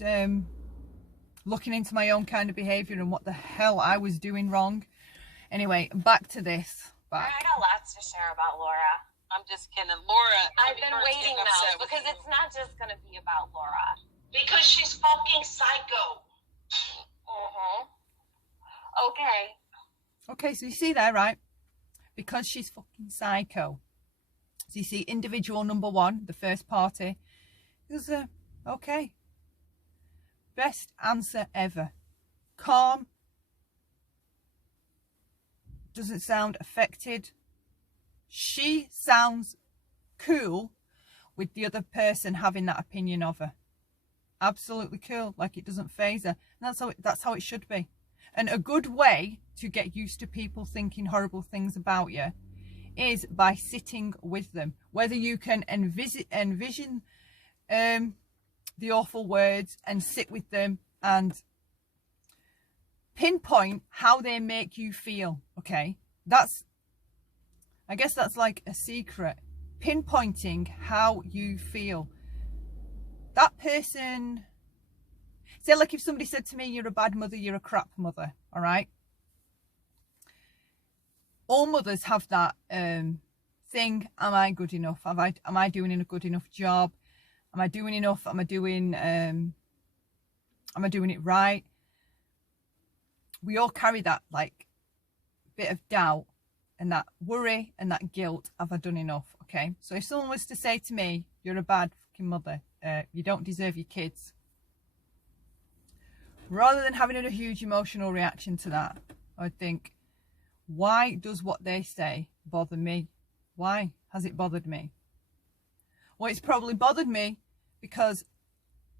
looking into my own kind of behaviour and what the hell I was doing wrong. Anyway, back to this. I got lots to share about Laura. I'm just kidding. Laura, I've been waiting though, because it's not just going to be about Laura. Because she's fucking psycho. Okay, so you see there, right? Because she's fucking psycho. So you see individual number one, the first party. It was okay. Best answer ever. Calm. Doesn't sound affected. She sounds cool with the other person having that opinion of her. Absolutely cool, like it doesn't faze her. And that's how it should be. And a good way to get used to people thinking horrible things about you is by sitting with them. Whether you can envision the awful words and sit with them and pinpoint how they make you feel. Okay, I guess that's like a secret. Pinpointing how you feel. That person, say like if somebody said to me, you're a bad mother, you're a crap mother, all right? All mothers have that thing, am I good enough? Am I doing a good enough job? Am I doing enough? Am I doing it right? We all carry that like bit of doubt and that worry and that guilt. Have I done enough? Okay, so if someone was to say to me, you're a bad fucking mother, you don't deserve your kids, rather than having a huge emotional reaction to that, I would think, why does what they say bother me? Why has it bothered me? Well, it's probably bothered me because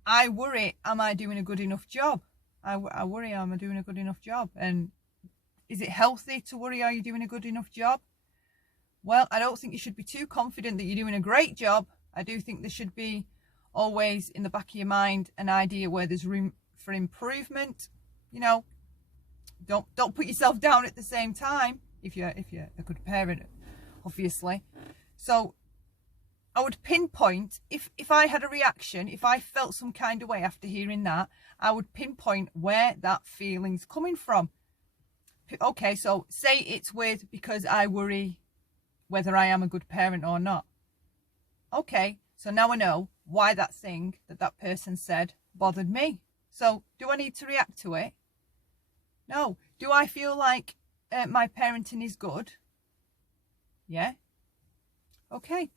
I worry, am I doing a good enough job? I worry, am I doing a good enough job? And is it healthy to worry, are you doing a good enough job? Well, I don't think you should be too confident that you're doing a great job. I do think there should be always in the back of your mind an idea where there's room for improvement. You know, don't put yourself down at the same time if you're a good parent, obviously. So I would pinpoint, if I had a reaction, if I felt some kind of way after hearing that, I would pinpoint where that feeling's coming from. Okay, so say it's with because I worry whether I am a good parent or not. Okay, so now I know why that thing that person said bothered me. So do I need to react to it? No. Do I feel like my parenting is good? Yeah. Okay.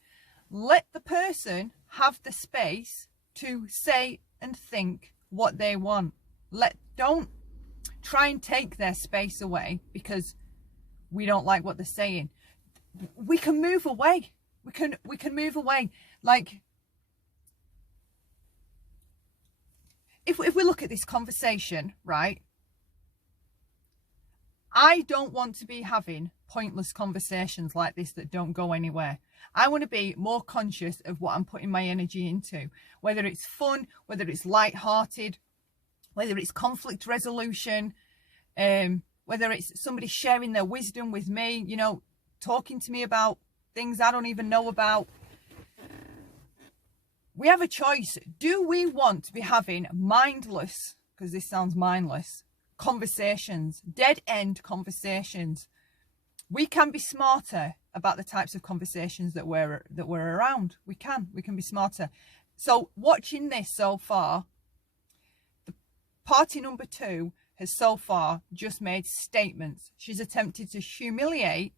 Let the person have the space to say and think what they want. Don't try and take their space away because we don't like what they're saying. We can move away. We can move away. Like, if we look at this conversation, right? I don't want to be having pointless conversations like this that don't go anywhere. I want to be more conscious of what I'm putting my energy into, whether it's fun, whether it's light-hearted, whether it's conflict resolution, whether it's somebody sharing their wisdom with me, you know, talking to me about things I don't even know about. We have a choice. Do we want to be having mindless, because this sounds mindless, conversations, dead-end conversations? We can be smarter about the types of conversations that we're around. We can be smarter. So watching this so far, the party number 2 has so far just made statements. She's attempted to humiliate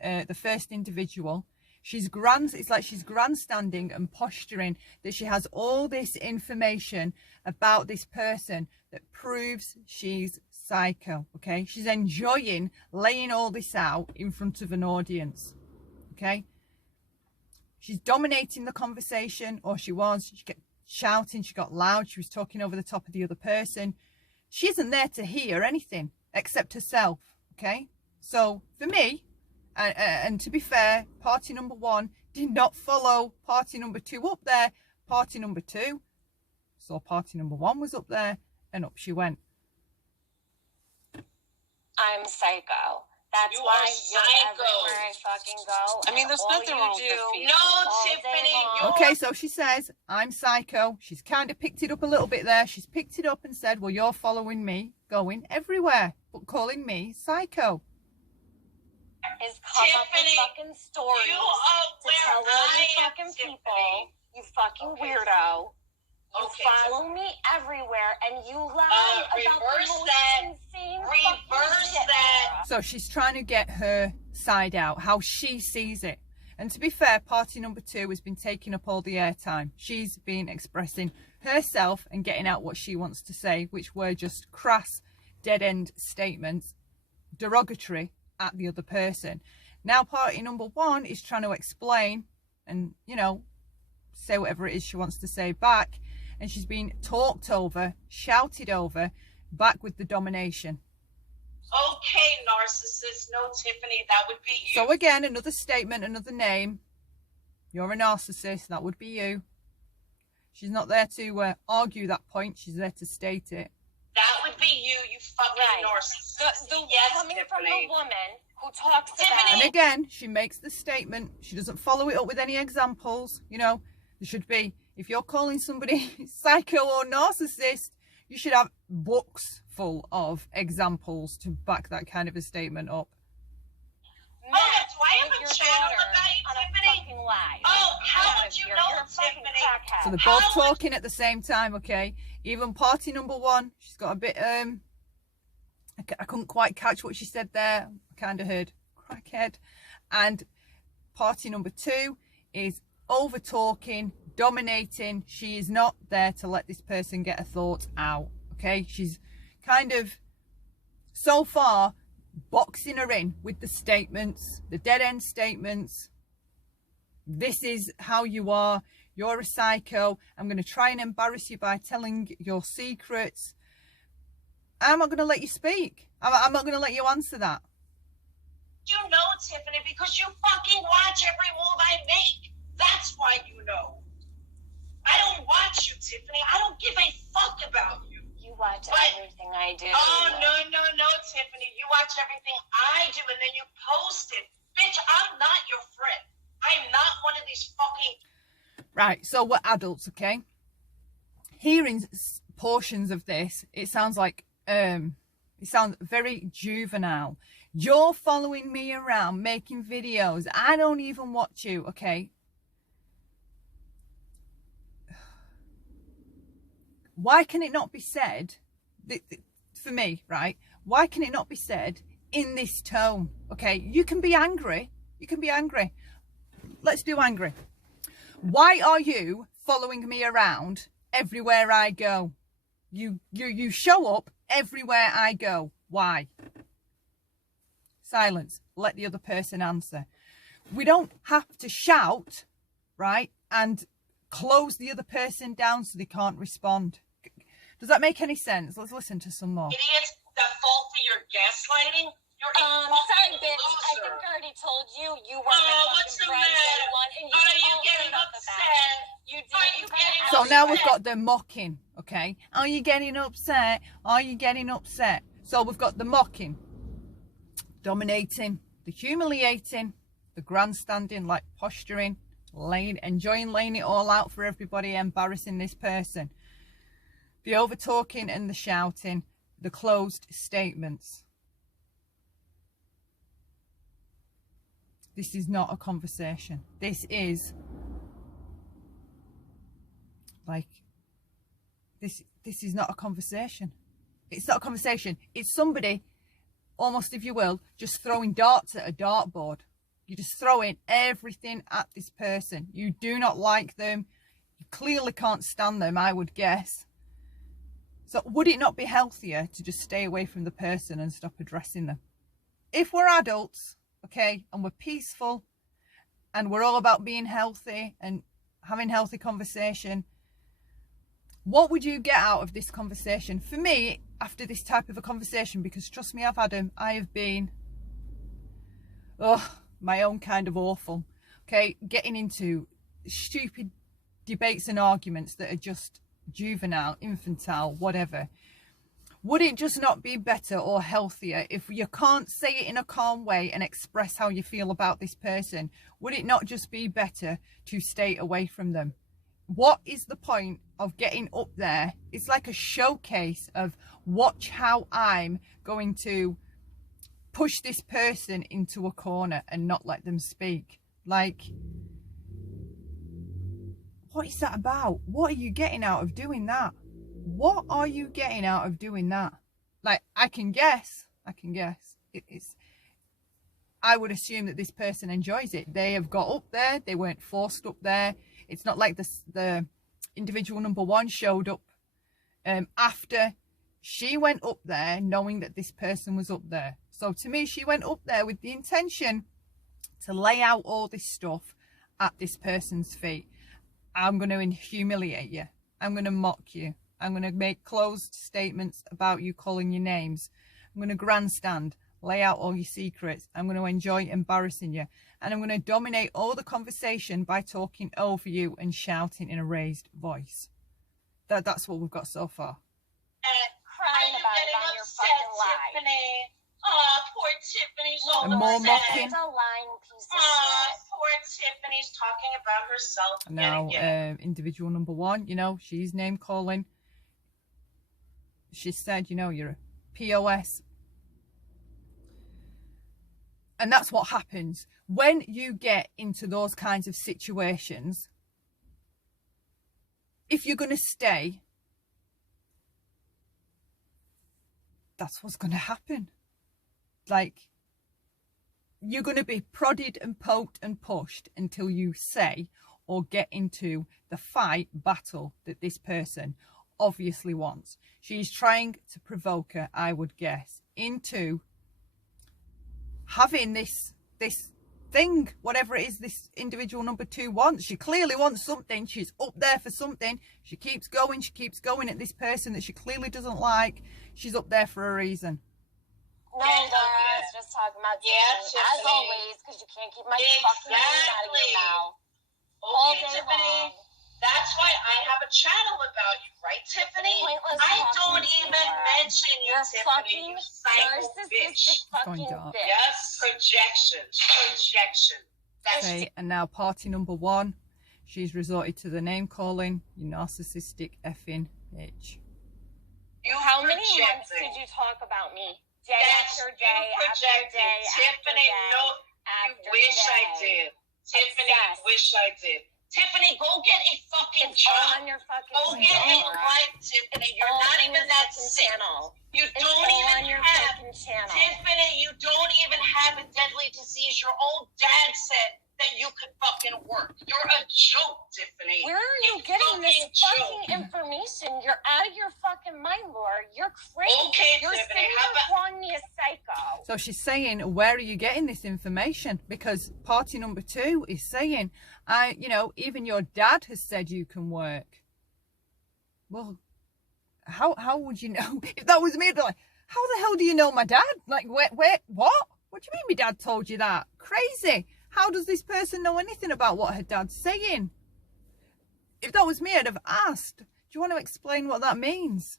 the first individual. It's like she's grandstanding and posturing that she has all this information about this person that proves she's psycho. Okay, she's enjoying laying all this out in front of an audience. Okay, she's dominating the conversation, or she got shouting, she got loud, she was talking over the top of the other person. She isn't there to hear anything except herself. Okay, so for me, and to be fair, party number 1 did not follow party number 2 up there. Party number 2 saw party number 1 was up there, and up she went. I'm psycho. That's You why are you're psycho. everywhere I fucking go. I mean, there's all nothing you wrong with do the feet. No, all day Tiffany, long- you Okay, so she says, I'm psycho. She's kind of picked it up a little bit there. She's picked it up and said, well, you're following me, going everywhere, but calling me psycho. is come up with Tiffany, fucking stories you are to where tell all I you am, fucking Tiffany. people, you fucking Okay. weirdo. You Okay, follow me everywhere and you lie about the reverse most that. insane Reverse fucking shit. that. Laura. So she's trying to get her side out, how she sees it. And to be fair, party number 2 has been taking up all the airtime. She's been expressing herself and getting out what she wants to say, which were just crass, dead-end statements, derogatory at the other person. Now party number 1 is trying to explain and, you know, say whatever it is she wants to say back. And she's been talked over, shouted over, back with the domination. Okay, narcissist. No, Tiffany, that would be you. So again, another statement, another name. You're a narcissist. That would be you. She's not there to argue that point. She's there to state it. That would be you, you fucking Right. narcissist. The Yes, coming from Tiffany. the woman who talks Tiffany. about And again, she makes the statement. She doesn't follow it up with any examples. You know, there should be, if you're calling somebody psycho or narcissist, you should have books full of examples to back that kind of a statement up. Oh, that's why I have with a your channel daughter about you, on a Tiffany. fucking lie. Oh, how Get out would of you here. know, You're a fucking Tiffany? crackhead. So they're How both would- talking at the same time, okay? Even party number 1, she's got a bit, I couldn't quite catch what she said there. I kind of heard crackhead. And party number 2 is over talking, dominating. She is not there to let this person get a thought out, okay? She's kind of, so far, boxing her in with the statements, the dead-end statements. This is how you are. You're a psycho. I'm going to try and embarrass you by telling your secrets. I'm not going to let you speak. I'm not going to let you answer that. You know, Tiffany, because you fucking watch every move I make. That's why you know. I don't watch you, Tiffany. I don't give a fuck about you. You watch But- everything I do. Oh, no, Tiffany. You watch everything I do and then you post it. Bitch, I'm not your friend. I am not one of these fucking... Right, so we're adults, okay? Hearing portions of this, it sounds like, it sounds very juvenile. You're following me around, making videos. I don't even watch you, okay? Why can it not be said, for me, right? Why can it not be said in this tone? Okay, you can be angry. You can be angry. Let's do angry. Why are you following me around everywhere I go? You show up everywhere I go. Why? Silence. Let the other person answer. We don't have to shout, right? And close the other person down so they can't respond. Does that make any sense? Let's listen to some more. Idiots that fall for your gaslighting. You're a Sorry, fucking bitch. I loser. think I already told you you were Oh, my what's the fucking friend matter? day one, and you Are you all getting knew about the upset? fact. You did. Are you getting So upset? now we've got the mocking, okay? Are you getting upset? Are you getting upset? So we've got the mocking, dominating, the humiliating, the grandstanding, like posturing, enjoying laying it all out for everybody, embarrassing this person. The over-talking and the shouting, the closed statements. This is not a conversation. This is like, this is not a conversation. It's not a conversation. It's somebody, almost if you will, just throwing darts at a dartboard. You're just throwing everything at this person. You do not like them. You clearly can't stand them, I would guess. So would it not be healthier to just stay away from the person and stop addressing them? If we're adults, okay, and we're peaceful and we're all about being healthy and having healthy conversation, what would you get out of this conversation? For me, after this type of a conversation, because trust me, I've had them, I have been, my own kind of awful, okay, getting into stupid debates and arguments that are just juvenile, infantile, whatever. Would it just not be better or healthier if you can't say it in a calm way and express how you feel about this person? Would it not just be better to stay away from them? What is the point of getting up there? It's like a showcase of watch how I'm going to push this person into a corner and not let them speak. Like, what is that about? What are you getting out of doing that? What are you getting out of doing that? Like, I can guess. I would assume that this person enjoys it. They have got up there. They weren't forced up there. It's not like the individual number one showed up after she went up there knowing that this person was up there. So to me, she went up there with the intention to lay out all this stuff at this person's feet. I'm going to humiliate you. I'm going to mock you. I'm going to make closed statements about you, calling your names. I'm going to grandstand, lay out all your secrets. I'm going to enjoy embarrassing you. And I'm going to dominate all the conversation by talking over you and shouting in a raised voice. That's what we've got so far. Crying about it on your fucking live. Tiffany? Oh, poor Tiffany's all And more upset. mocking. It's a lying piece of Oh, shit. poor Tiffany's talking about herself. Now, Again. individual number one, you know, she's name calling. She said, you know, you're a POS. And that's what happens when you get into those kinds of situations. If you're going to stay, that's what's going to happen. Like, you're going to be prodded and poked and pushed until you say or get into the fight battle that this person obviously wants. She's trying to provoke her, I would guess, into having this thing, whatever it is this individual number two wants. She clearly wants something. She's up there for something. She keeps going at this person that she clearly doesn't like. She's up there for a reason. No, Laura, I was just talking about Tiffany, as always, because you can't keep my fucking name out of your mouth. All day Tiffany. long. That's why I have a channel about you, right, Tiffany? Pointless I talking don't to you, even Laura. mention you, You're Tiffany. fucking You psycho bitch. narcissistic fucking dark. bitch. Yes, projection. That's Okay, and now party number one, she's resorted to the name calling, you narcissistic effing bitch. you How many months projecting. did you talk about me? Day That's after you day after projecting. day Tiffany, after no, day you after wish day. I did. Tiffany, Obsessed. wish I did. Tiffany, go get a fucking It's all job. on your fucking Go get a channel. life, Tiffany. You're All not on even your that fucking sick. channel. You It's don't all on even your have, fucking channel. Tiffany, you don't even have a deadly disease. Your old dad said that you could fucking work. You're a joke, Tiffany. Where are you A getting this fucking fucking information? You're out of your fucking mind, Laura. You're crazy. Okay, You're Tiffany, sitting how there about- calling me a psycho. So she's saying, where are you getting this information? Because party number two is saying, even your dad has said you can work. Well, how would you know? If that was me, I'd be like, how the hell do you know my dad? Like, wait, what? What do you mean my dad told you that? Crazy. How does this person know anything about what her dad's saying? If that was me, I'd have asked. Do you want to explain what that means?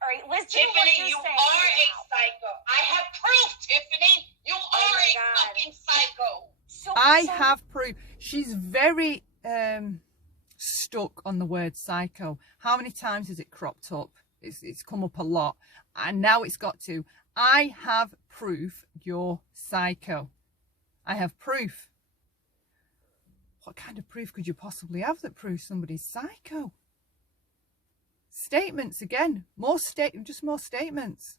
All right, listen to what Tiffany, you're you saying. are a psycho. I have proof, Tiffany. You are my a God. fucking psycho. I have proof. She's very stuck on the word psycho. How many times has it cropped up? It's come up a lot. And now it's got to, I have proof you're psycho. I have proof. What kind of proof could you possibly have that proves somebody's psycho? Statements again. Just more statements.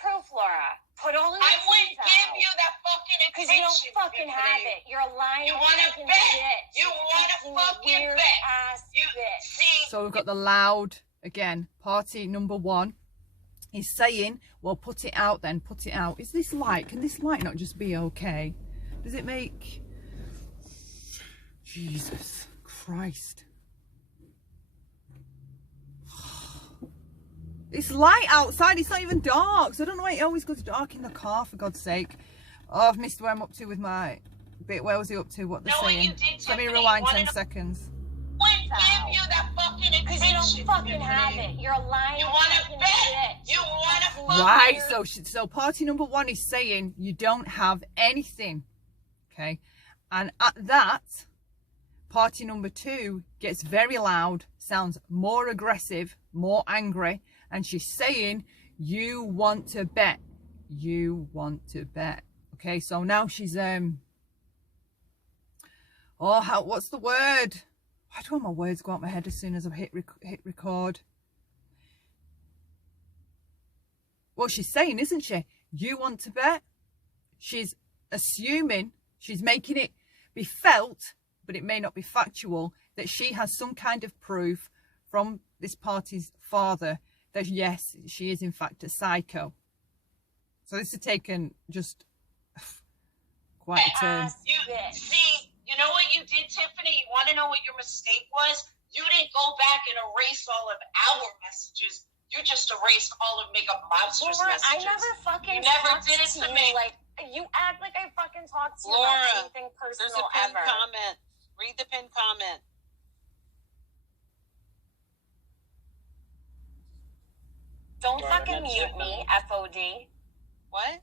proof, Laura. Put all your I wouldn't proof give out. you that fucking Because you information, don't fucking Tiffany. have it. You're a lying You wanna fucking bet? bitch. You wanna fucking weird bet? ass You bitch. see? So we've got the loud again. Party number one is saying, well, put it out then. Put it out. Is this light? Can this light not just be okay? Does it make... Jesus Christ. It's light outside. It's not even dark. So I don't know why it always goes dark in the car, for God's sake. Oh, I've missed where I'm up to with my bit. Where was he up to? What they're Know what saying? you did, Let me Tiffany? rewind Wanna 10 know- seconds. Wouldn't give you that fucking Because information. you don't fucking Tiffany. have it. You're a lying You wanna fucking bet? bitch. You Right, so party number one is saying you don't have anything, okay? And at that, party number two gets very loud, sounds more aggressive, more angry, and she's saying, you want to bet. You want to bet. Okay, so now she's, what's the word? Why do all my words go out my head as soon as I hit record? Well, she's saying, isn't she? You want to bet? She's assuming, she's making it be felt, but it may not be factual, that she has some kind of proof from this party's father that yes, she is in fact a psycho. So this has taken just quite a turn. You know what you did, Tiffany? You want to know what your mistake was? You didn't go back and erase all of our messages. You just erased all of Makeup Monster's Laura, messages. I never fucking did it to me. Like, you act like I fucking talked to you Laura, about anything personal there's a pinned ever. comment. Read the pinned comment. Don't fucking mute me, FOD. What?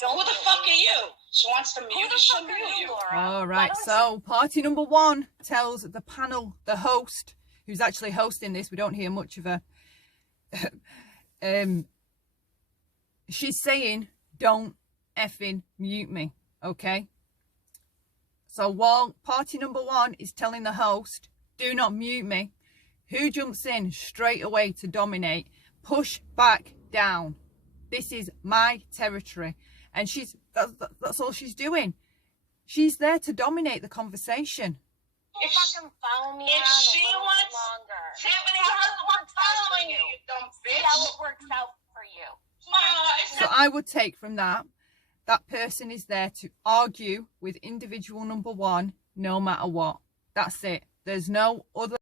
Who the fuck are you? She wants to mute you. She'll mute you. All right, so party number one tells the panel, the host, who's actually hosting this, we don't hear much of her, she's saying, don't effing mute me, okay? So while party number one is telling the host, do not mute me, who jumps in straight away to dominate? Push back down. This is my territory. And that's all she's doing. She's there to dominate the conversation. You fucking follow me If around she a little wants, bit longer. Tiffany, I'm following you, you dumb See bitch. how it works out for you. So I would take from that person is there to argue with individual number one no matter what. That's it. There's no other